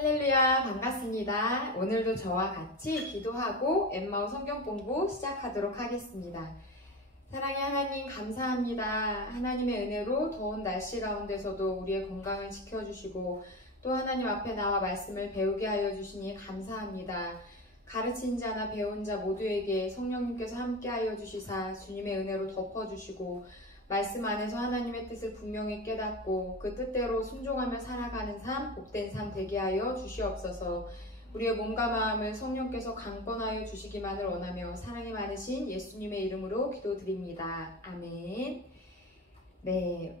할렐루야, 반갑습니다. 오늘도 저와 같이 기도하고 엠마오 성경 공부 시작하도록 하겠습니다. 사랑의 하나님 감사합니다. 하나님의 은혜로 더운 날씨 가운데서도 우리의 건강을 지켜주시고 또 하나님 앞에 나와 말씀을 배우게 하여 주시니 감사합니다. 가르친 자나 배운 자 모두에게 성령님께서 함께하여 주시사 주님의 은혜로 덮어주시고 말씀 안에서 하나님의 뜻을 분명히 깨닫고 그 뜻대로 순종하며 살아가는 삶, 복된 삶 되게 하여 주시옵소서. 우리의 몸과 마음을 성령께서 강권하여 주시기만을 원하며 사랑이 많으신 예수님의 이름으로 기도드립니다. 아멘. 네,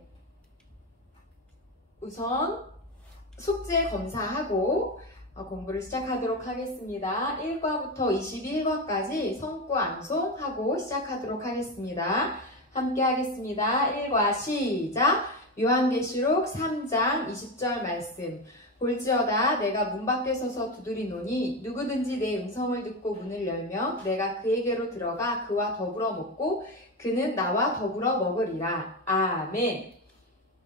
우선 숙제 검사하고 공부를 시작하도록 하겠습니다. 1과부터 21과까지 성구 암송하고 시작하도록 하겠습니다. 함께 하겠습니다. 1과 시작! 요한계시록 3장 20절 말씀. 볼지어다 내가 문 밖에 서서 두드리노니 누구든지 내 음성을 듣고 문을 열면 내가 그에게로 들어가 그와 더불어 먹고 그는 나와 더불어 먹으리라. 아멘.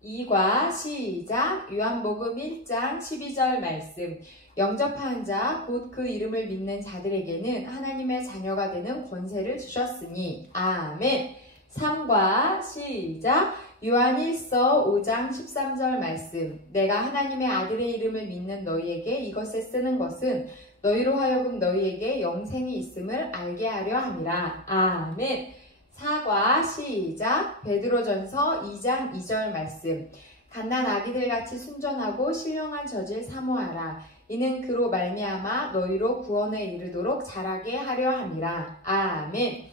2과 시작! 요한복음 1장 12절 말씀. 영접한 자 곧 그 이름을 믿는 자들에게는 하나님의 자녀가 되는 권세를 주셨으니. 아멘. 3과 시작! 요한일서 5장 13절 말씀. 내가 하나님의 아들의 이름을 믿는 너희에게 이것을 쓰는 것은 너희로 하여금 너희에게 영생이 있음을 알게 하려 함이라. 아멘. 4과 시작! 베드로전서 2장 2절 말씀. 갓난 아기들같이 순전하고 신령한 젖을 사모하라. 이는 그로 말미암아 너희로 구원에 이르도록 자라게 하려 함이라. 아멘.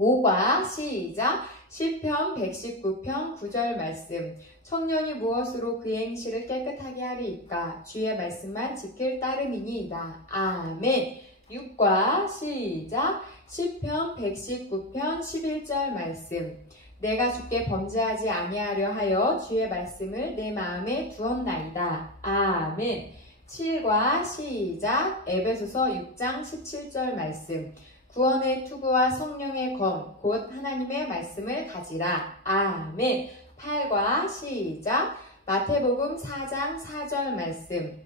5과 시작! 시편 119편 9절 말씀. 청년이 무엇으로 그의 행실을 깨끗하게 하리이까? 주의 말씀만 지킬 따름이니이다. 아멘. 6과 시작! 시편 119편 11절 말씀. 내가 주께 범죄하지 아니하려 하여 주의 말씀을 내 마음에 두었나이다. 아멘. 7과 시작! 에베소서 6장 17절 말씀. 구원의 투구와 성령의 검, 곧 하나님의 말씀을 가지라. 아멘. 8과 시작! 마태복음 4장 4절 말씀.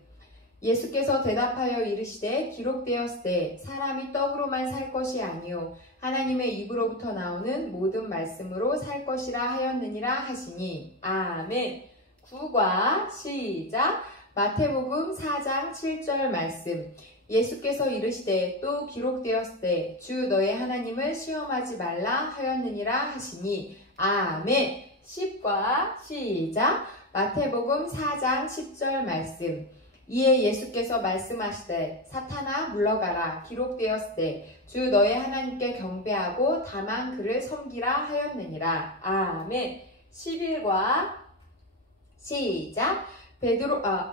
예수께서 대답하여 이르시되 기록되었으되 사람이 떡으로만 살 것이 아니요 하나님의 입으로부터 나오는 모든 말씀으로 살 것이라 하였느니라 하시니. 아멘. 9과 시작! 마태복음 4장 7절 말씀. 예수께서 이르시되 또 기록되었으되 주 너의 하나님을 시험하지 말라 하였느니라 하시니. 아멘. 10과 시작! 마태복음 4장 10절 말씀. 이에 예수께서 말씀하시되 사탄아 물러가라 기록되었으되 주 너의 하나님께 경배하고 다만 그를 섬기라 하였느니라. 아멘. 11과 시작!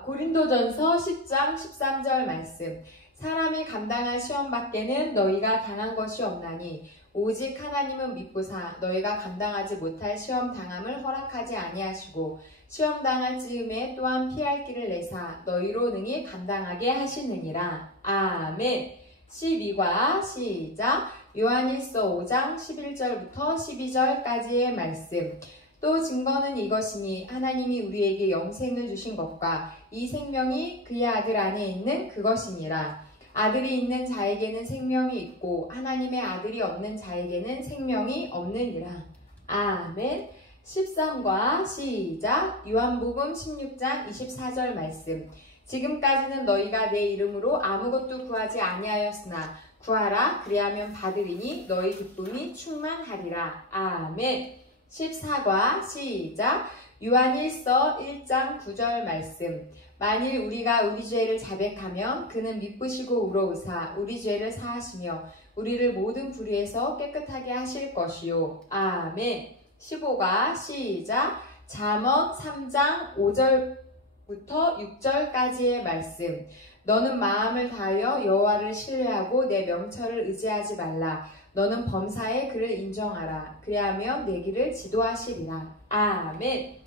고린도전서 10장 13절 말씀. 사람이 감당할 시험 밖에는 너희가 당한 것이 없나니 오직 하나님은 믿고사 너희가 감당하지 못할 시험 당함을 허락하지 아니하시고 시험 당할 즈음에 또한 피할 길을 내사 너희로 능히 감당하게 하시느니라. 아멘. 12과 시작! 요한일서 5장 11절부터 12절까지의 말씀. 또 증거는 이것이니 하나님이 우리에게 영생을 주신 것과 이 생명이 그의 아들 안에 있는 그것이니라. 아들이 있는 자에게는 생명이 있고 하나님의 아들이 없는 자에게는 생명이 없느니라. 아멘. 13과 시작! 요한복음 16장 24절 말씀. 지금까지는 너희가 내 이름으로 아무것도 구하지 아니하였으나 구하라 그리하면 받으리니 너희 기쁨이 충만하리라. 아멘. 14과 시작! 요한일서 1장 9절 말씀. 만일 우리가 우리 죄를 자백하면 그는 미쁘시고 우러우사 우리 죄를 사하시며 우리를 모든 불의에서 깨끗하게 하실 것이요. 아멘. 15과 시작! 잠언 3장 5절부터 6절까지의 말씀. 너는 마음을 다하여 여호와를 신뢰하고 내 명철을 의지하지 말라. 너는 범사에 그를 인정하라. 그리하면 내 길을 지도하시리라. 아멘.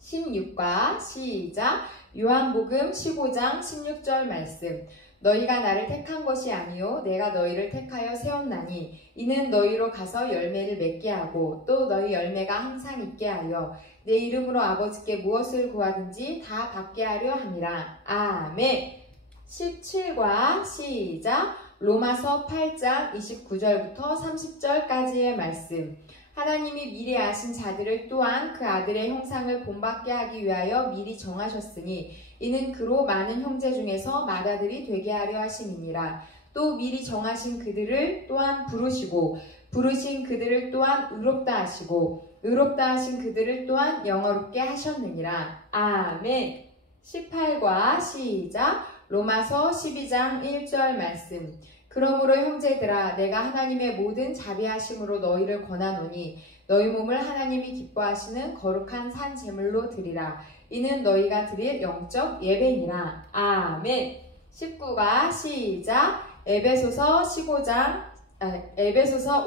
16과 시작! 요한복음 15장 16절 말씀. 너희가 나를 택한 것이 아니요 내가 너희를 택하여 세웠나니 이는 너희로 가서 열매를 맺게 하고 또 너희 열매가 항상 있게 하여 내 이름으로 아버지께 무엇을 구하든지 다 받게 하려 함이라. 아멘. 17과 시작. 로마서 8장 29절부터 30절까지의 말씀. 하나님이 미리 아신 자들을 또한 그 아들의 형상을 본받게 하기 위하여 미리 정하셨으니 이는 그로 많은 형제 중에서 맏아들이 되게 하려 하심이니라. 또 미리 정하신 그들을 또한 부르시고 부르신 그들을 또한 의롭다 하시고 의롭다 하신 그들을 또한 영화롭게 하셨느니라. 아멘. 18과 시작. 로마서 12장 1절 말씀. 그러므로 형제들아 내가 하나님의 모든 자비하심으로 너희를 권하노니 너희 몸을 하나님이 기뻐하시는 거룩한 산 제물로 드리라. 이는 너희가 드릴 영적 예배니라. 아멘. 19가 시작. 에베소서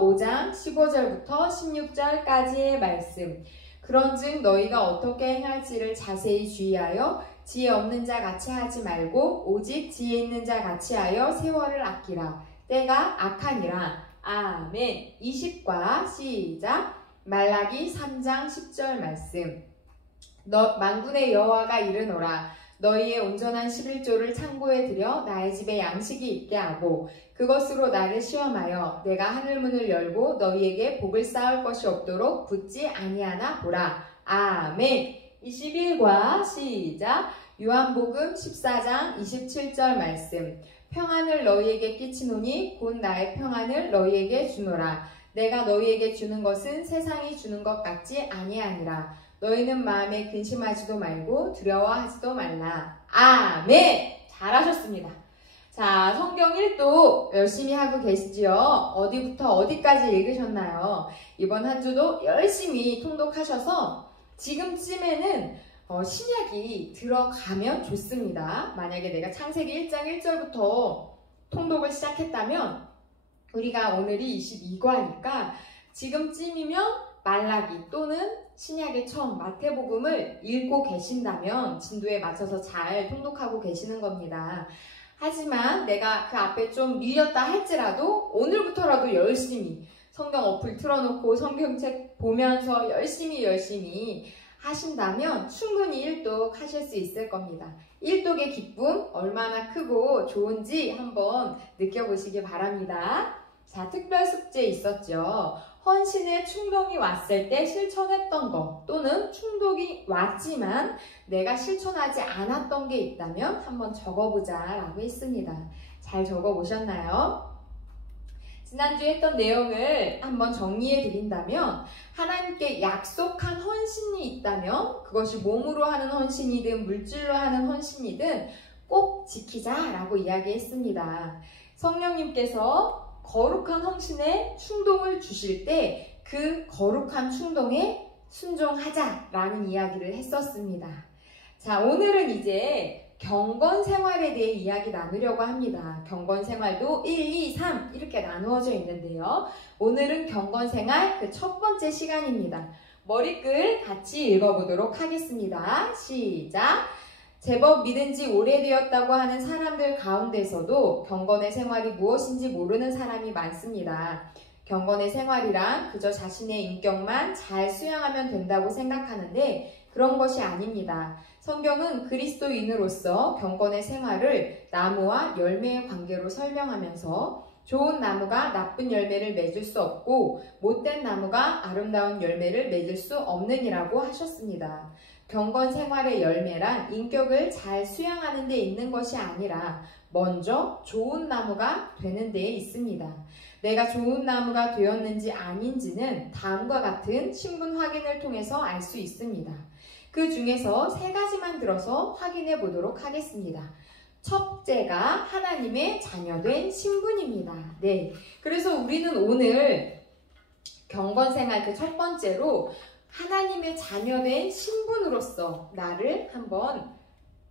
5장 15절부터 16절까지의 말씀. 그런즉 너희가 어떻게 행할지를 자세히 주의하여 지혜 없는 자 같이 하지 말고 오직 지혜 있는 자 같이 하여 세월을 아끼라. 때가 악하니라. 아멘. 20과 시작. 말라기 3장 10절 말씀. 만군의 여호와가 이르노라. 너희의 온전한 11조를 창고에 들여 나의 집에 양식이 있게 하고 그것으로 나를 시험하여 내가 하늘문을 열고 너희에게 복을 쌓을 것이 없도록 붙지 아니하나 보라. 아멘. 21과 시작. 요한복음 14장 27절 말씀. 평안을 너희에게 끼치노니 곧 나의 평안을 너희에게 주노라. 내가 너희에게 주는 것은 세상이 주는 것 같지 아니하니라. 너희는 마음에 근심하지도 말고 두려워하지도 말라. 아멘. 잘하셨습니다. 자, 성경 1도 열심히 하고 계시지요? 어디부터 어디까지 읽으셨나요? 이번 한 주도 열심히 통독하셔서 지금쯤에는 신약이 들어가면 좋습니다. 만약에 내가 창세기 1장 1절부터 통독을 시작했다면 우리가 오늘이 22과니까 지금쯤이면 말라기 또는 신약의 처음 마태복음을 읽고 계신다면 진도에 맞춰서 잘 통독하고 계시는 겁니다. 하지만 내가 그 앞에 좀 밀렸다 할지라도 오늘부터라도 열심히 성경 어플 틀어놓고 성경책 보면서 열심히 하신다면 충분히 일독 하실 수 있을 겁니다. 일독의 기쁨 얼마나 크고 좋은지 한번 느껴보시기 바랍니다. 자, 특별 숙제 있었죠. 헌신의 충동이 왔을 때 실천했던 것 또는 충동이 왔지만 내가 실천하지 않았던 게 있다면 한번 적어보자 라고 했습니다. 잘 적어보셨나요? 지난주에 했던 내용을 한번 정리해 드린다면 하나님께 약속한 헌신이 있다면 그것이 몸으로 하는 헌신이든 물질로 하는 헌신이든 꼭 지키자라고 이야기했습니다. 성령님께서 거룩한 헌신에 충동을 주실 때 그 거룩한 충동에 순종하자라는 이야기를 했었습니다. 자, 오늘은 이제 경건 생활에 대해 이야기 나누려고 합니다. 경건 생활도 1, 2, 3 이렇게 나누어져 있는데요. 오늘은 경건 생활 그 첫 번째 시간입니다. 머리글 같이 읽어보도록 하겠습니다. 시작! 제법 믿은 지 오래되었다고 하는 사람들 가운데서도 경건의 생활이 무엇인지 모르는 사람이 많습니다. 경건의 생활이란 그저 자신의 인격만 잘 수양하면 된다고 생각하는데 그런 것이 아닙니다. 성경은 그리스도인으로서 경건의 생활을 나무와 열매의 관계로 설명하면서 좋은 나무가 나쁜 열매를 맺을 수 없고 못된 나무가 아름다운 열매를 맺을 수 없느니라고 하셨습니다. 경건 생활의 열매란 인격을 잘 수양하는 데 있는 것이 아니라 먼저 좋은 나무가 되는 데에 있습니다. 내가 좋은 나무가 되었는지 아닌지는 다음과 같은 신분 확인을 통해서 알 수 있습니다. 그 중에서 3가지만 들어서 확인해 보도록 하겠습니다. 첫째가 하나님의 자녀된 신분입니다. 네, 그래서 우리는 오늘 경건생활 그 첫 번째로 하나님의 자녀된 신분으로서 나를 한번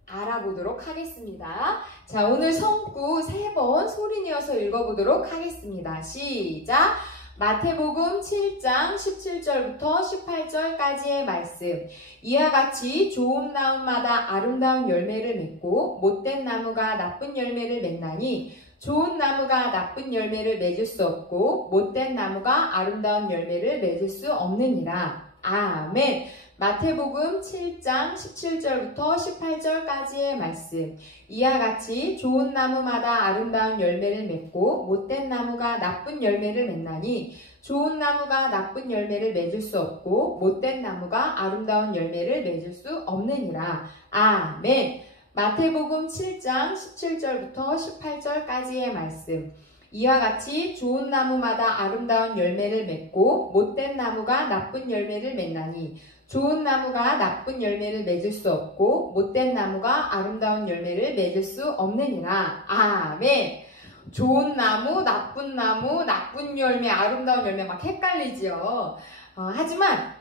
알아보도록 하겠습니다. 자, 오늘 성구 3번 소리 내어서 읽어보도록 하겠습니다. 시작! 마태복음 7장 17절부터 18절까지의 말씀. 이와 같이 좋은 나무마다 아름다운 열매를 맺고 못된 나무가 나쁜 열매를 맺나니 좋은 나무가 나쁜 열매를 맺을 수 없고 못된 나무가 아름다운 열매를 맺을 수 없느니라. 아멘. 마태복음 7장 17절부터 18절까지의 말씀. 이와 같이 좋은 나무마다 아름다운 열매를 맺고 못된 나무가 나쁜 열매를 맺나니 좋은 나무가 나쁜 열매를 맺을 수 없고 못된 나무가 아름다운 열매를 맺을 수 없느니라. 아멘. 마태복음 7장 17절부터 18절까지의 말씀. 이와 같이 좋은 나무마다 아름다운 열매를 맺고 못된 나무가 나쁜 열매를 맺나니 좋은 나무가 나쁜 열매를 맺을 수 없고 못된 나무가 아름다운 열매를 맺을 수 없느니라. 아멘. 좋은 나무, 나쁜 열매, 아름다운 열매 막 헷갈리지요. 하지만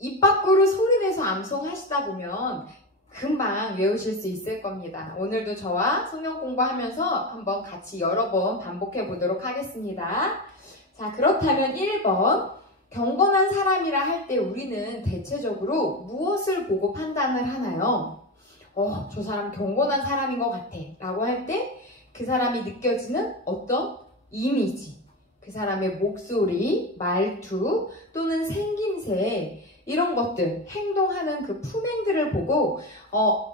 입 밖으로 소리내서 암송하시다 보면 금방 외우실 수 있을 겁니다. 오늘도 저와 성경 공부하면서 한번 같이 여러 번 반복해 보도록 하겠습니다. 자, 그렇다면 1번. 경건한 사람이라 할 때 우리는 대체적으로 무엇을 보고 판단을 하나요? 저 사람 경건한 사람인 것 같아 라고 할 때 그 사람이 느껴지는 어떤 이미지, 그 사람의 목소리, 말투 또는 생김새 이런 것들, 행동하는 그 품행들을 보고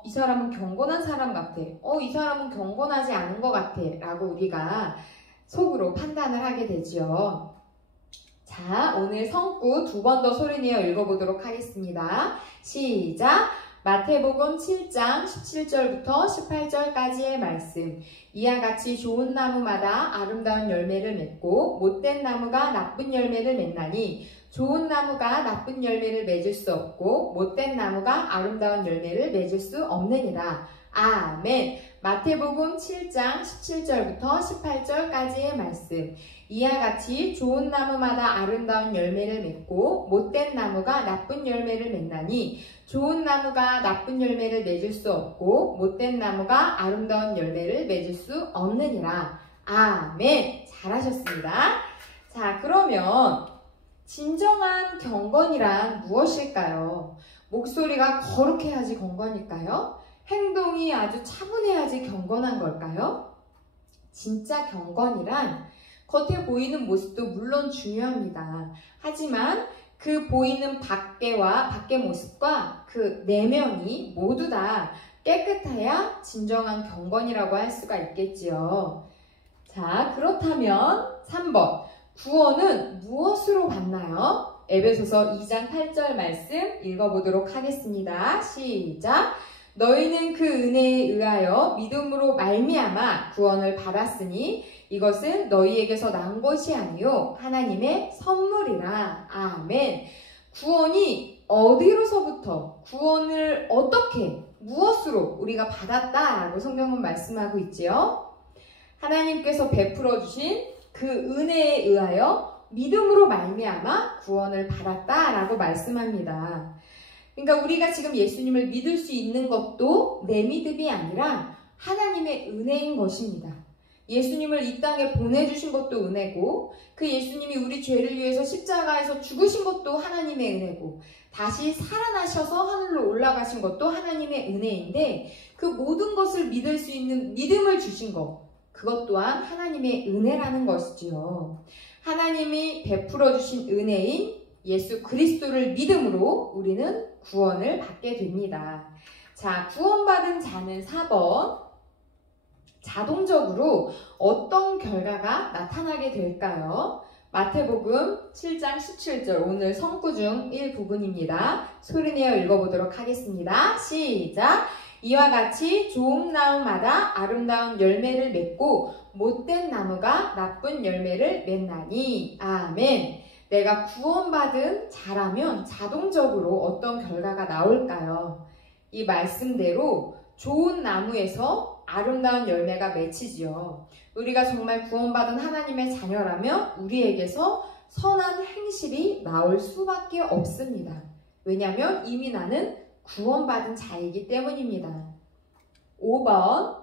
이 사람은 경건한 사람 같아, 이 사람은 경건하지 않은 것 같아 라고 우리가 속으로 판단을 하게 되죠. 자, 오늘 성구 두 번 더 소리내어 읽어보도록 하겠습니다. 시작! 마태복음 7장 17절부터 18절까지의 말씀. 이와 같이 좋은 나무마다 아름다운 열매를 맺고 못된 나무가 나쁜 열매를 맺나니 좋은 나무가 나쁜 열매를 맺을 수 없고 못된 나무가 아름다운 열매를 맺을 수 없느니라. 아멘. 마태복음 7장 17절부터 18절까지의 말씀. 이와 같이 좋은 나무마다 아름다운 열매를 맺고 못된 나무가 나쁜 열매를 맺나니 좋은 나무가 나쁜 열매를 맺을 수 없고 못된 나무가 아름다운 열매를 맺을 수 없느니라. 아멘. 잘하셨습니다. 자, 그러면 진정한 경건이란 무엇일까요? 목소리가 거룩해야지 경건일까요? 행동이 아주 차분해야지 경건한 걸까요? 진짜 경건이란 겉에 보이는 모습도 물론 중요합니다. 하지만 그 보이는 밖의 모습과 그 내면이 모두 다 깨끗해야 진정한 경건이라고 할 수가 있겠지요. 자, 그렇다면 3번. 구원은 무엇으로 받나요? 에베소서 2장 8절 말씀 읽어보도록 하겠습니다. 시작! 너희는 그 은혜에 의하여 믿음으로 말미암아 구원을 받았으니 이것은 너희에게서 난 것이 아니요 하나님의 선물이라. 아멘. 구원이 어디로서부터, 구원을 어떻게, 무엇으로 우리가 받았다라고 성경은 말씀하고 있지요. 하나님께서 베풀어 주신 그 은혜에 의하여 믿음으로 말미암아 구원을 받았다라고 말씀합니다. 그러니까 우리가 지금 예수님을 믿을 수 있는 것도 내 믿음이 아니라 하나님의 은혜인 것입니다. 예수님을 이 땅에 보내주신 것도 은혜고 그 예수님이 우리 죄를 위해서 십자가에서 죽으신 것도 하나님의 은혜고 다시 살아나셔서 하늘로 올라가신 것도 하나님의 은혜인데 그 모든 것을 믿을 수 있는 믿음을 주신 것, 그것 또한 하나님의 은혜라는 것이지요. 하나님이 베풀어 주신 은혜인 예수 그리스도를 믿음으로 우리는 구원을 받게 됩니다. 자, 구원받은 자는 4번. 자동적으로 어떤 결과가 나타나게 될까요? 마태복음 7장 17절 오늘 성구 중 일부분입니다. 소리내어 읽어보도록 하겠습니다. 시작! 이와 같이 좋은 나무마다 아름다운 열매를 맺고 못된 나무가 나쁜 열매를 맺나니. 아멘. 내가 구원받은 자라면 자동적으로 어떤 결과가 나올까요? 이 말씀대로 좋은 나무에서 아름다운 열매가 맺히지요. 우리가 정말 구원받은 하나님의 자녀라면 우리에게서 선한 행실이 나올 수밖에 없습니다. 왜냐하면 이미 나는 구원받은 자이기 때문입니다. 5번.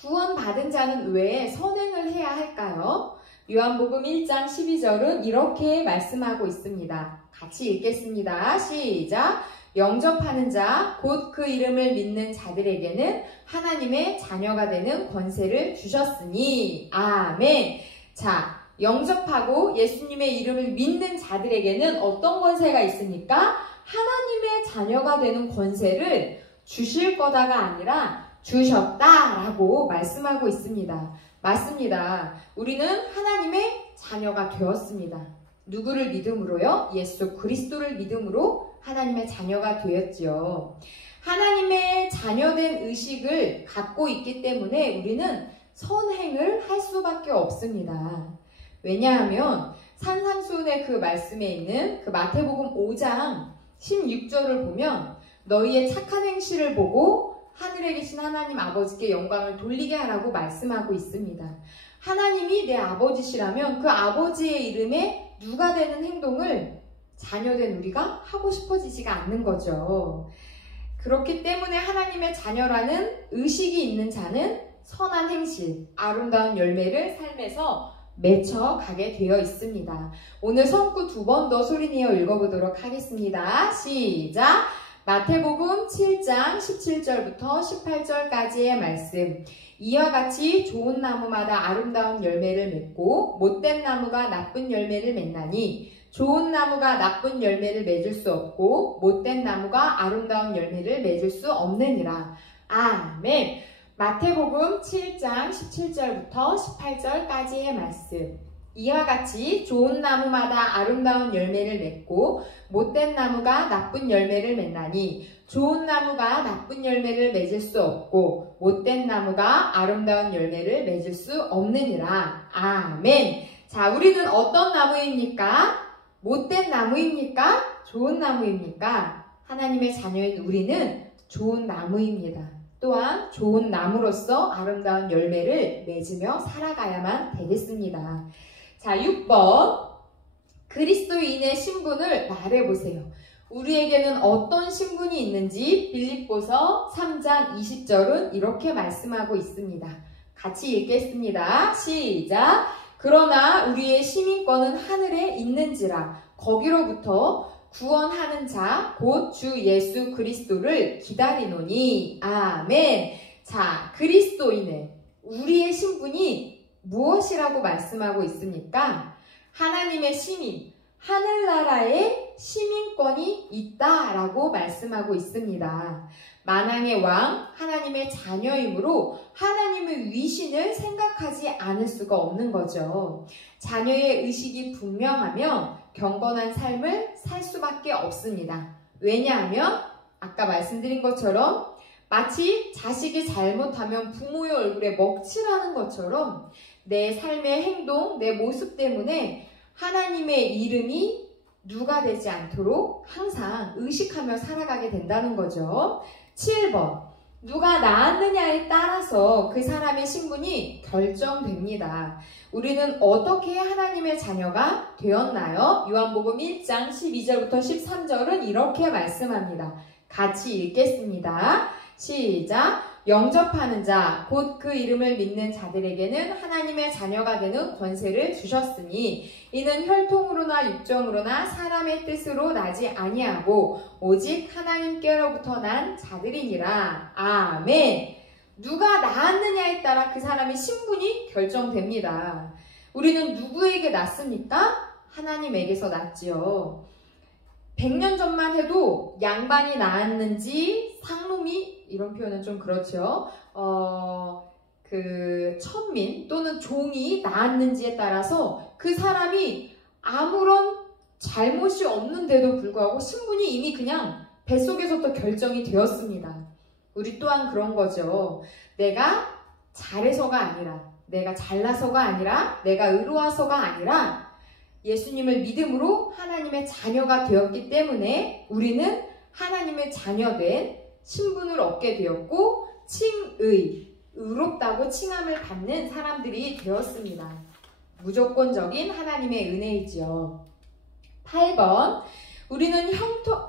구원받은 자는 왜 선행을 해야 할까요? 요한복음 1장 12절은 이렇게 말씀하고 있습니다. 같이 읽겠습니다. 시작! 영접하는 자, 곧 그 이름을 믿는 자들에게는 하나님의 자녀가 되는 권세를 주셨으니. 아멘. 자, 영접하고 예수님의 이름을 믿는 자들에게는 어떤 권세가 있습니까? 하나님의 자녀가 되는 권세를 주실 거다가 아니라 주셨다라고 말씀하고 있습니다. 맞습니다. 우리는 하나님의 자녀가 되었습니다. 누구를 믿음으로요? 예수 그리스도를 믿음으로 하나님의 자녀가 되었지요. 하나님의 자녀된 의식을 갖고 있기 때문에 우리는 선행을 할 수밖에 없습니다. 왜냐하면 산상수훈의 그 말씀에 있는 그 마태복음 5장 16절을 보면 너희의 착한 행실을 보고 하늘에 계신 하나님 아버지께 영광을 돌리게 하라고 말씀하고 있습니다. 하나님이 내 아버지시라면 그 아버지의 이름에 누가 되는 행동을 자녀된 우리가 하고 싶어지지가 않는 거죠. 그렇기 때문에 하나님의 자녀라는 의식이 있는 자는 선한 행실, 아름다운 열매를 삶에서 맺혀가게 되어 있습니다. 오늘 성구 두 번 더 소리내어 읽어보도록 하겠습니다. 시작! 마태복음 7장 17절부터 18절까지의 말씀. 이와 같이 좋은 나무마다 아름다운 열매를 맺고 못된 나무가 나쁜 열매를 맺나니 좋은 나무가 나쁜 열매를 맺을 수 없고 못된 나무가 아름다운 열매를 맺을 수 없느니라. 아멘. 마태복음 7장 17절부터 18절까지의 말씀. 이와 같이 좋은 나무마다 아름다운 열매를 맺고 못된 나무가 나쁜 열매를 맺나니 좋은 나무가 나쁜 열매를 맺을 수 없고 못된 나무가 아름다운 열매를 맺을 수 없느니라. 아멘. 자, 우리는 어떤 나무입니까? 못된 나무입니까? 좋은 나무입니까? 하나님의 자녀인 우리는 좋은 나무입니다. 또한 좋은 나무로서 아름다운 열매를 맺으며 살아가야만 되겠습니다. 자, 6번. 그리스도인의 신분을 말해보세요. 우리에게는 어떤 신분이 있는지 빌립보서 3장 20절은 이렇게 말씀하고 있습니다. 같이 읽겠습니다. 시작! 그러나 우리의 시민권은 하늘에 있는지라 거기로부터 구원하는 자 곧 주 예수 그리스도를 기다리노니. 아멘. 자, 그리스도인의 우리의 신분이 무엇이라고 말씀하고 있습니까? 하나님의 시민, 하늘나라의 시민권이 있다라고 말씀하고 있습니다. 만왕의 왕, 하나님의 자녀이므로 하나님의 위신을 생각하지 않을 수가 없는 거죠. 자녀의 의식이 분명하면 경건한 삶을 살 수밖에 없습니다. 왜냐하면 아까 말씀드린 것처럼 마치 자식이 잘못하면 부모의 얼굴에 먹칠하는 것처럼 내 삶의 행동, 내 모습 때문에 하나님의 이름이 누가 되지 않도록 항상 의식하며 살아가게 된다는 거죠. 7번. 누가 낳았느냐에 따라서 그 사람의 신분이 결정됩니다. 우리는 어떻게 하나님의 자녀가 되었나요? 요한복음 1장 12절부터 13절은 이렇게 말씀합니다. 같이 읽겠습니다. 시작! 영접하는 자, 곧 그 이름을 믿는 자들에게는 하나님의 자녀가 되는 권세를 주셨으니 이는 혈통으로나 육정으로나 사람의 뜻으로 나지 아니하고 오직 하나님께로부터 난 자들이니라. 아멘. 누가 낳았느냐에 따라 그 사람의 신분이 결정됩니다. 우리는 누구에게 낳습니까? 하나님에게서 낳지요. 100년 전만 해도 양반이 낳았는지 상놈이, 이런 표현은 좀 그렇죠. 천민 또는 종이 낳았는지에 따라서 그 사람이 아무런 잘못이 없는데도 불구하고 신분이 이미 그냥 뱃속에서부터 결정이 되었습니다. 우리 또한 그런 거죠. 내가 잘해서가 아니라, 내가 잘나서가 아니라, 내가 의로워서가 아니라 예수님을 믿음으로 하나님의 자녀가 되었기 때문에 우리는 하나님의 자녀된 신분을 얻게 되었고 의롭다고 칭함을 받는 사람들이 되었습니다. 무조건적인 하나님의 은혜이지요. 8번. 우리는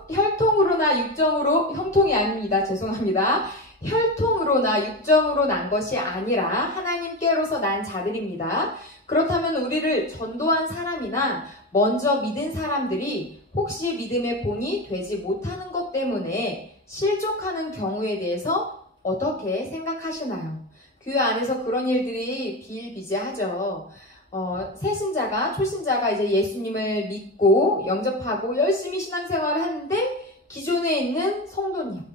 혈통으로나 육정으로, 형통이 아닙니다. 죄송합니다. 혈통으로나 육정으로 난 것이 아니라 하나님께로서 난 자들입니다. 그렇다면 우리를 전도한 사람이나 먼저 믿은 사람들이 혹시 믿음의 본이 되지 못하는 것 때문에 실족하는 경우에 대해서 어떻게 생각하시나요? 교회 안에서 그런 일들이 비일비재하죠. 새신자가, 초신자가 이제 예수님을 믿고 영접하고 열심히 신앙생활을 하는데 기존에 있는 성도님,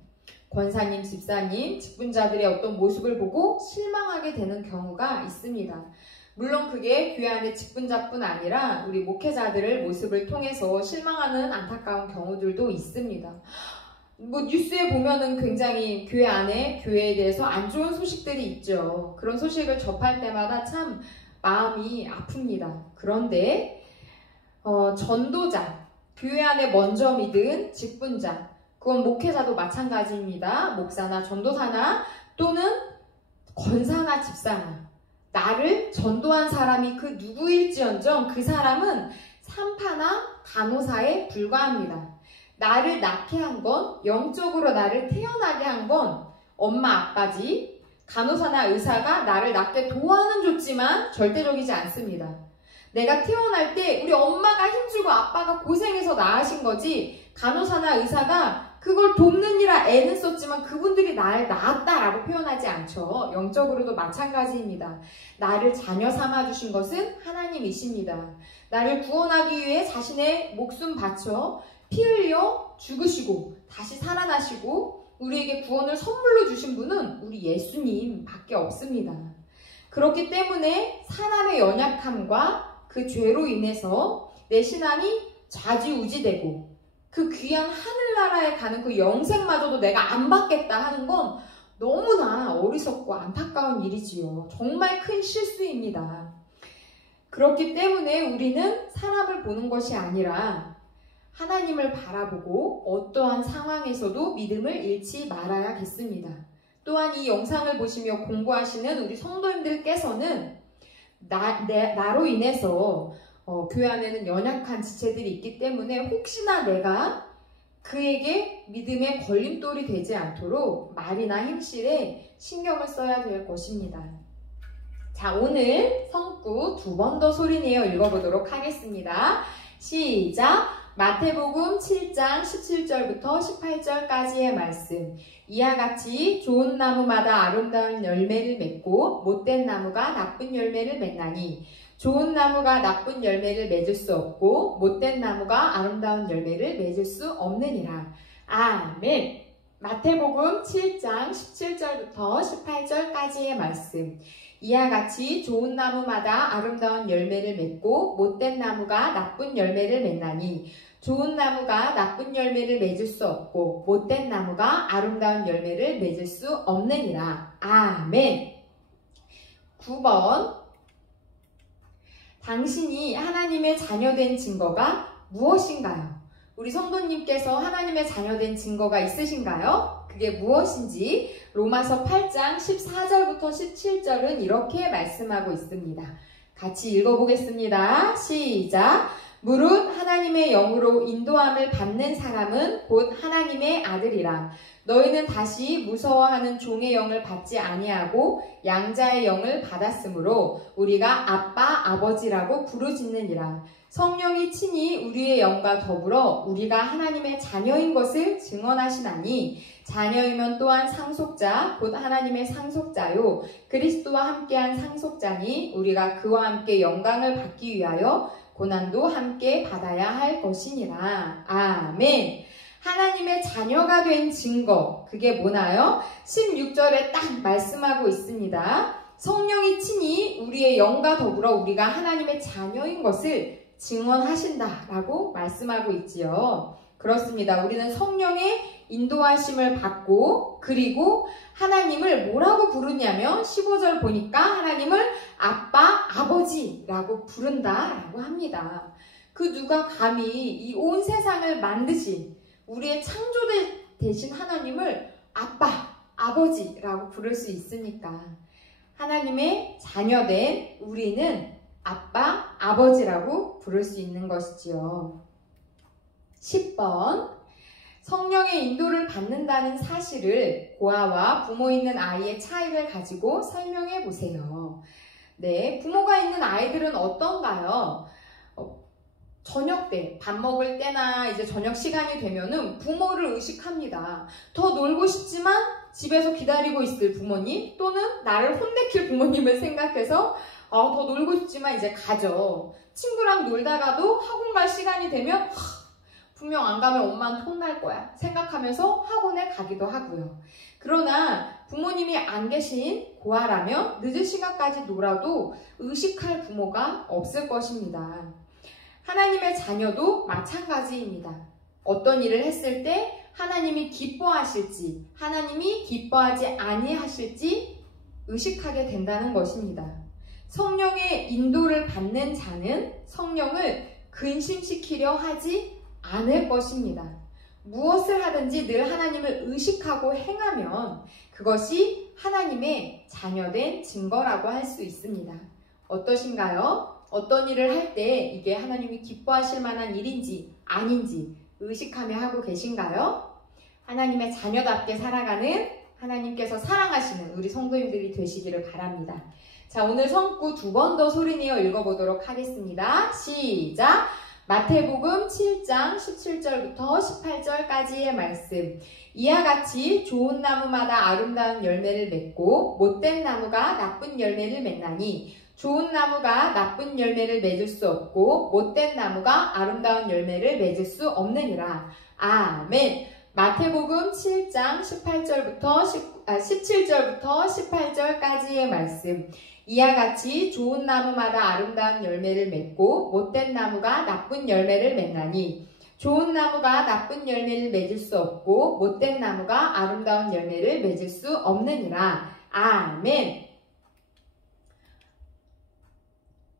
권사님, 집사님, 직분자들의 어떤 모습을 보고 실망하게 되는 경우가 있습니다. 물론 그게 교회 안의 직분자뿐 아니라 우리 목회자들의 모습을 통해서 실망하는 안타까운 경우들도 있습니다. 뉴스에 보면은 굉장히 교회 안에 교회에 대해서 안 좋은 소식들이 있죠. 그런 소식을 접할 때마다 참 마음이 아픕니다. 그런데 전도자, 교회 안에 먼저 믿은 직분자, 그건 목회자도 마찬가지입니다. 목사나 전도사나 또는 권사나 집사나 나를 전도한 사람이 그 누구일지언정 그 사람은 산파나 간호사에 불과합니다. 나를 낳게 한 건, 영적으로 나를 태어나게 한 건 엄마 아빠지, 간호사나 의사가 나를 낳게 도와는 줬지만 절대적이지 않습니다. 내가 태어날 때 우리 엄마가 힘주고 아빠가 고생해서 낳으신 거지, 간호사나 의사가 그걸 돕느니라 애는 썼지만 그분들이 나를 낳았다라고 표현하지 않죠. 영적으로도 마찬가지입니다. 나를 자녀 삼아주신 것은 하나님이십니다. 나를 구원하기 위해 자신의 목숨 바쳐 피 흘려 죽으시고 다시 살아나시고 우리에게 구원을 선물로 주신 분은 우리 예수님 밖에 없습니다. 그렇기 때문에 사람의 연약함과 그 죄로 인해서 내 신앙이 좌지우지되고 그 귀한 하늘나라에 가는 그 영생마저도 내가 안 받겠다 하는 건 너무나 어리석고 안타까운 일이지요. 정말 큰 실수입니다. 그렇기 때문에 우리는 사람을 보는 것이 아니라 하나님을 바라보고 어떠한 상황에서도 믿음을 잃지 말아야겠습니다. 또한 이 영상을 보시며 공부하시는 우리 성도님들께서는 나로 인해서 교회 안에는 연약한 지체들이 있기 때문에 혹시나 내가 그에게 믿음의 걸림돌이 되지 않도록 말이나 행실에 신경을 써야 될 것입니다. 자, 오늘 성구 두 번 더 소리내어 읽어보도록 하겠습니다. 시작! 마태복음 7장 17절부터 18절까지의 말씀. 이와 같이 좋은 나무마다 아름다운 열매를 맺고 못된 나무가 나쁜 열매를 맺나니 좋은 나무가 나쁜 열매를 맺을 수 없고 못된 나무가 아름다운 열매를 맺을 수 없느니라. 아멘. 마태복음 7장 17절부터 18절까지의 말씀. 이와 같이 좋은 나무마다 아름다운 열매를 맺고 못된 나무가 나쁜 열매를 맺나니 좋은 나무가 나쁜 열매를 맺을 수 없고 못된 나무가 아름다운 열매를 맺을 수 없느니라. 아멘. 9번. 당신이 하나님의 자녀된 증거가 무엇인가요? 우리 성도님께서 하나님의 자녀된 증거가 있으신가요? 그게 무엇인지 로마서 8장 14절부터 17절은 이렇게 말씀하고 있습니다. 같이 읽어보겠습니다. 시작! 무릇 하나님의 영으로 인도함을 받는 사람은 곧 하나님의 아들이라. 너희는 다시 무서워하는 종의 영을 받지 아니하고 양자의 영을 받았으므로 우리가 아빠 아버지라고 부르짖느니라. 성령이 친히 우리의 영과 더불어 우리가 하나님의 자녀인 것을 증언하시나니 자녀이면 또한 상속자 곧 하나님의 상속자요 그리스도와 함께한 상속자니 우리가 그와 함께 영광을 받기 위하여 고난도 함께 받아야 할 것이니라. 아멘. 하나님의 자녀가 된 증거, 그게 뭐나요? 16절에 딱 말씀하고 있습니다. 성령이 친히 우리의 영과 더불어 우리가 하나님의 자녀인 것을 증언하신다라고 말씀하고 있지요. 그렇습니다. 우리는 성령의 인도하심을 받고 그리고 하나님을 뭐라고 부르냐면 15절 보니까 하나님을 아빠, 아버지라고 부른다라고 합니다. 그 누가 감히 이 온 세상을 만드신 우리의 창조대 되신 하나님을 아빠, 아버지라고 부를 수 있습니까? 하나님의 자녀된 우리는 아빠, 아버지라고 부를 수 있는 것이지요. 10번. 성령의 인도를 받는다는 사실을 고아와 부모 있는 아이의 차이를 가지고 설명해 보세요. 네, 부모가 있는 아이들은 어떤가요? 저녁 때, 밥 먹을 때나 이제 저녁 시간이 되면은 부모를 의식합니다. 더 놀고 싶지만 집에서 기다리고 있을 부모님 또는 나를 혼내킬 부모님을 생각해서 더 놀고 싶지만 이제 가죠. 친구랑 놀다가도 학원 갈 시간이 되면 분명 안 가면 엄마한테 혼날 거야 생각하면서 학원에 가기도 하고요. 그러나 부모님이 안 계신 고아라면 늦은 시간까지 놀아도 의식할 부모가 없을 것입니다. 하나님의 자녀도 마찬가지입니다. 어떤 일을 했을 때 하나님이 기뻐하실지 하나님이 기뻐하지 아니하실지 의식하게 된다는 것입니다. 성령의 인도를 받는 자는 성령을 근심시키려 하지 않을 것입니다. 무엇을 하든지 늘 하나님을 의식하고 행하면 그것이 하나님의 자녀된 증거라고 할 수 있습니다. 어떠신가요? 어떤 일을 할 때 이게 하나님이 기뻐하실 만한 일인지 아닌지 의식하며 하고 계신가요? 하나님의 자녀답게 살아가는 하나님께서 사랑하시는 우리 성도님들이 되시기를 바랍니다. 자, 오늘 성구 두 번 더 소리내어 읽어보도록 하겠습니다. 시작! 마태복음 7장 17절부터 18절까지의 말씀. 이와 같이 좋은 나무마다 아름다운 열매를 맺고 못된 나무가 나쁜 열매를 맺나니 좋은 나무가 나쁜 열매를 맺을 수 없고 못된 나무가 아름다운 열매를 맺을 수 없느니라. 아멘. 마태복음 7장 17절부터 18절까지의 말씀. 이와 같이 좋은 나무마다 아름다운 열매를 맺고 못된 나무가 나쁜 열매를 맺나니 좋은 나무가 나쁜 열매를 맺을 수 없고 못된 나무가 아름다운 열매를 맺을 수 없느니라. 아멘.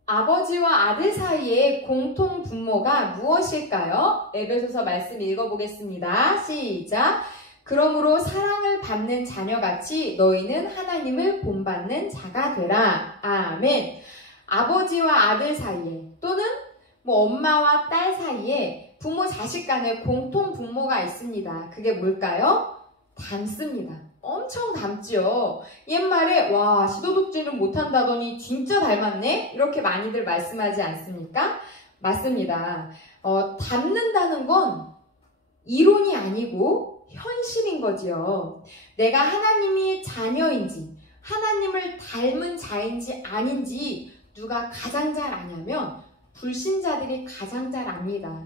아버지와 아들 사이의 공통 분모가 무엇일까요? 에베소서 말씀 읽어보겠습니다. 시작! 그러므로 사랑을 받는 자녀같이 너희는 하나님을 본받는 자가 되라. 아멘. 아버지와 아들 사이에 또는 엄마와 딸 사이에 부모 자식 간의 공통 분모가 있습니다. 그게 뭘까요? 닮습니다. 엄청 닮죠. 옛말에 와 시도독지는 못한다더니 진짜 닮았네? 이렇게 많이들 말씀하지 않습니까? 맞습니다. 닮는다는 건 이론이 아니고 현실인 거지요. 내가 하나님의 자녀인지 하나님을 닮은 자인지 아닌지 누가 가장 잘 아냐면 불신자들이 가장 잘 압니다.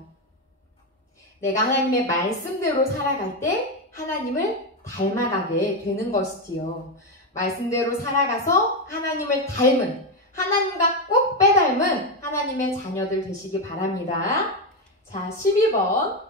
내가 하나님의 말씀대로 살아갈 때 하나님을 닮아가게 되는 것이지요. 말씀대로 살아가서 하나님을 닮은, 하나님과 꼭 빼닮은 하나님의 자녀들 되시기 바랍니다. 자, 12번.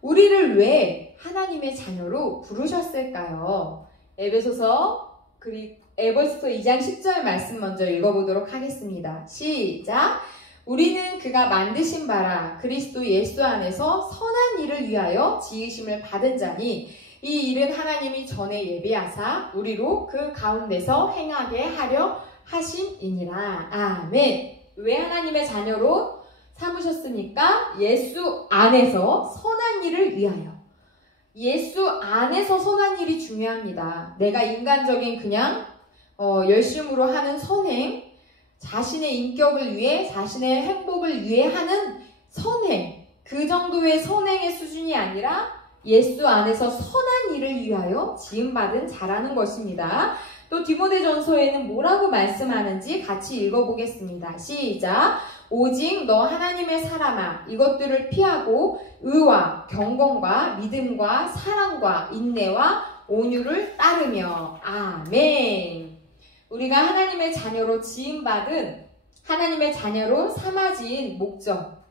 우리를 왜 하나님의 자녀로 부르셨을까요? 에베소서 2장 10절 말씀 먼저 읽어보도록 하겠습니다. 시작! 우리는 그가 만드신 바라 그리스도 예수 안에서 선한 일을 위하여 지으심을 받은 자니 이 일은 하나님이 전에 예비하사 우리로 그 가운데서 행하게 하려 하심이니라. 아멘. 왜 하나님의 자녀로 삼으셨습니까? 예수 안에서 선한 일을 위하여. 예수 안에서 선한 일이 중요합니다. 내가 인간적인 그냥 열심으로 하는 선행, 자신의 인격을 위해, 자신의 행복을 위해 하는 선행, 그 정도의 선행의 수준이 아니라 예수 안에서 선한 일을 위하여 지음받은 자라는 것입니다. 또 디모데전서에는 뭐라고 말씀하는지 같이 읽어보겠습니다. 시작! 오직 너 하나님의 사람아 이것들을 피하고 의와 경건과 믿음과 사랑과 인내와 온유를 따르며. 아멘. 우리가 하나님의 자녀로 지음받은, 하나님의 자녀로 삼아진 목적,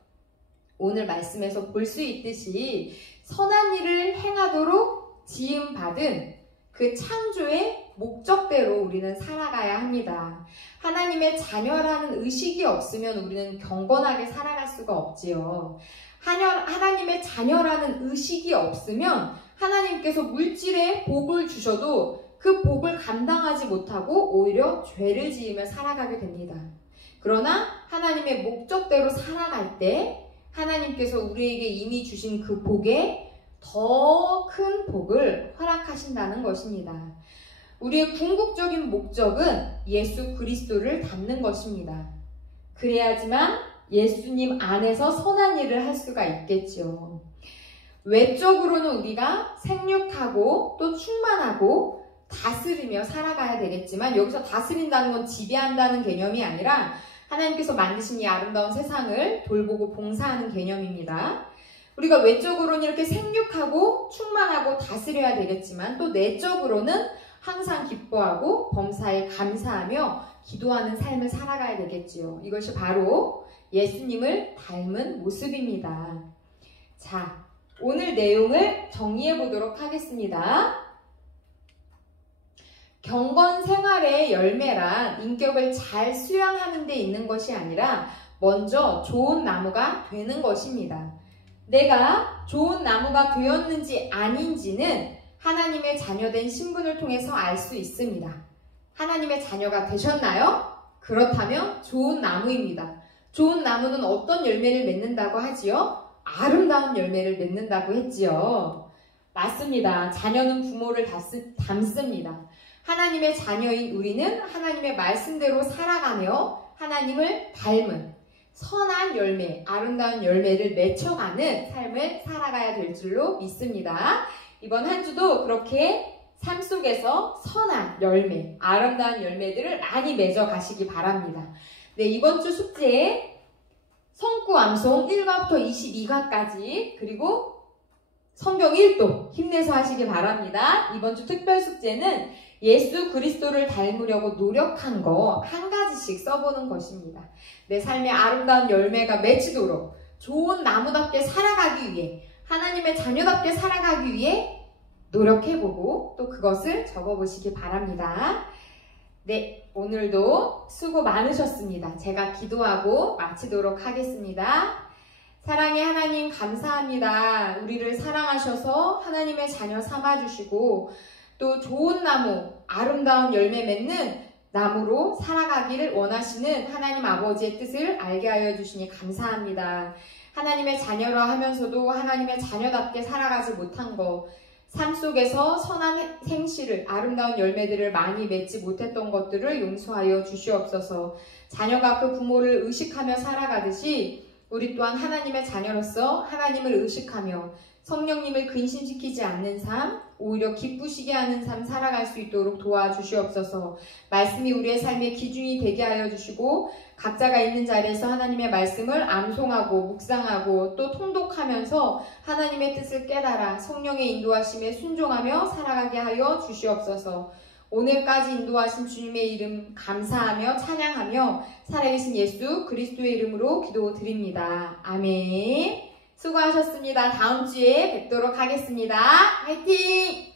오늘 말씀에서 볼 수 있듯이 선한 일을 행하도록 지음받은 그 창조의 목적대로 우리는 살아가야 합니다. 하나님의 자녀라는 의식이 없으면 우리는 경건하게 살아갈 수가 없지요. 하나님의 자녀라는 의식이 없으면 하나님께서 물질의 복을 주셔도 그 복을 감당하지 못하고 오히려 죄를 지으며 살아가게 됩니다. 그러나 하나님의 목적대로 살아갈 때 하나님께서 우리에게 이미 주신 그 복에 더 큰 복을 허락하신다는 것입니다. 우리의 궁극적인 목적은 예수 그리스도를 닮는 것입니다. 그래야지만 예수님 안에서 선한 일을 할 수가 있겠죠. 외적으로는 우리가 생육하고 또 충만하고 다스리며 살아가야 되겠지만, 여기서 다스린다는 건 지배한다는 개념이 아니라 하나님께서 만드신 이 아름다운 세상을 돌보고 봉사하는 개념입니다. 우리가 외적으로는 이렇게 생육하고 충만하고 다스려야 되겠지만, 또 내적으로는 항상 기뻐하고 범사에 감사하며 기도하는 삶을 살아가야 되겠지요. 이것이 바로 예수님을 닮은 모습입니다. 자, 오늘 내용을 정리해 보도록 하겠습니다. 경건 생활의 열매란 인격을 잘 수양하는 데 있는 것이 아니라 먼저 좋은 나무가 되는 것입니다. 내가 좋은 나무가 되었는지 아닌지는 하나님의 자녀된 신분을 통해서 알 수 있습니다. 하나님의 자녀가 되셨나요? 그렇다면 좋은 나무입니다. 좋은 나무는 어떤 열매를 맺는다고 하지요? 아름다운 열매를 맺는다고 했지요. 맞습니다. 자녀는 부모를 닮습니다. 하나님의 자녀인 우리는 하나님의 말씀대로 살아가며 하나님을 닮은 선한 열매, 아름다운 열매를 맺혀가는 삶을 살아가야 될 줄로 믿습니다. 이번 한 주도 그렇게 삶 속에서 선한 열매, 아름다운 열매들을 많이 맺어 가시기 바랍니다. 네, 이번 주 숙제 성구 암송 1과부터 22과까지, 그리고 성경 1도 힘내서 하시기 바랍니다. 이번 주 특별 숙제는 예수 그리스도를 닮으려고 노력한 거 한 가지씩 써보는 것입니다. 내 삶의 아름다운 열매가 맺히도록 좋은 나무답게 살아가기 위해, 하나님의 자녀답게 살아가기 위해 노력해보고 또 그것을 적어보시기 바랍니다. 네, 오늘도 수고 많으셨습니다. 제가 기도하고 마치도록 하겠습니다. 사랑의 하나님 감사합니다. 우리를 사랑하셔서 하나님의 자녀 삼아주시고 또 좋은 나무, 아름다운 열매 맺는 나무로 살아가기를 원하시는 하나님 아버지의 뜻을 알게 하여 주시니 감사합니다. 하나님의 자녀라 하면서도 하나님의 자녀답게 살아가지 못한 것, 삶 속에서 선한 생시를, 아름다운 열매들을 많이 맺지 못했던 것들을 용서하여 주시옵소서. 자녀가 그 부모를 의식하며 살아가듯이 우리 또한 하나님의 자녀로서 하나님을 의식하며 성령님을 근심시키지 않는 삶, 오히려 기쁘시게 하는 삶 살아갈 수 있도록 도와주시옵소서. 말씀이 우리의 삶의 기준이 되게 하여 주시고 각자가 있는 자리에서 하나님의 말씀을 암송하고 묵상하고 또 통독하면서 하나님의 뜻을 깨달아 성령의 인도하심에 순종하며 살아가게 하여 주시옵소서. 오늘까지 인도하신 주님의 이름 감사하며 찬양하며 살아계신 예수 그리스도의 이름으로 기도드립니다. 아멘. 수고하셨습니다. 다음 주에 뵙도록 하겠습니다. 화이팅!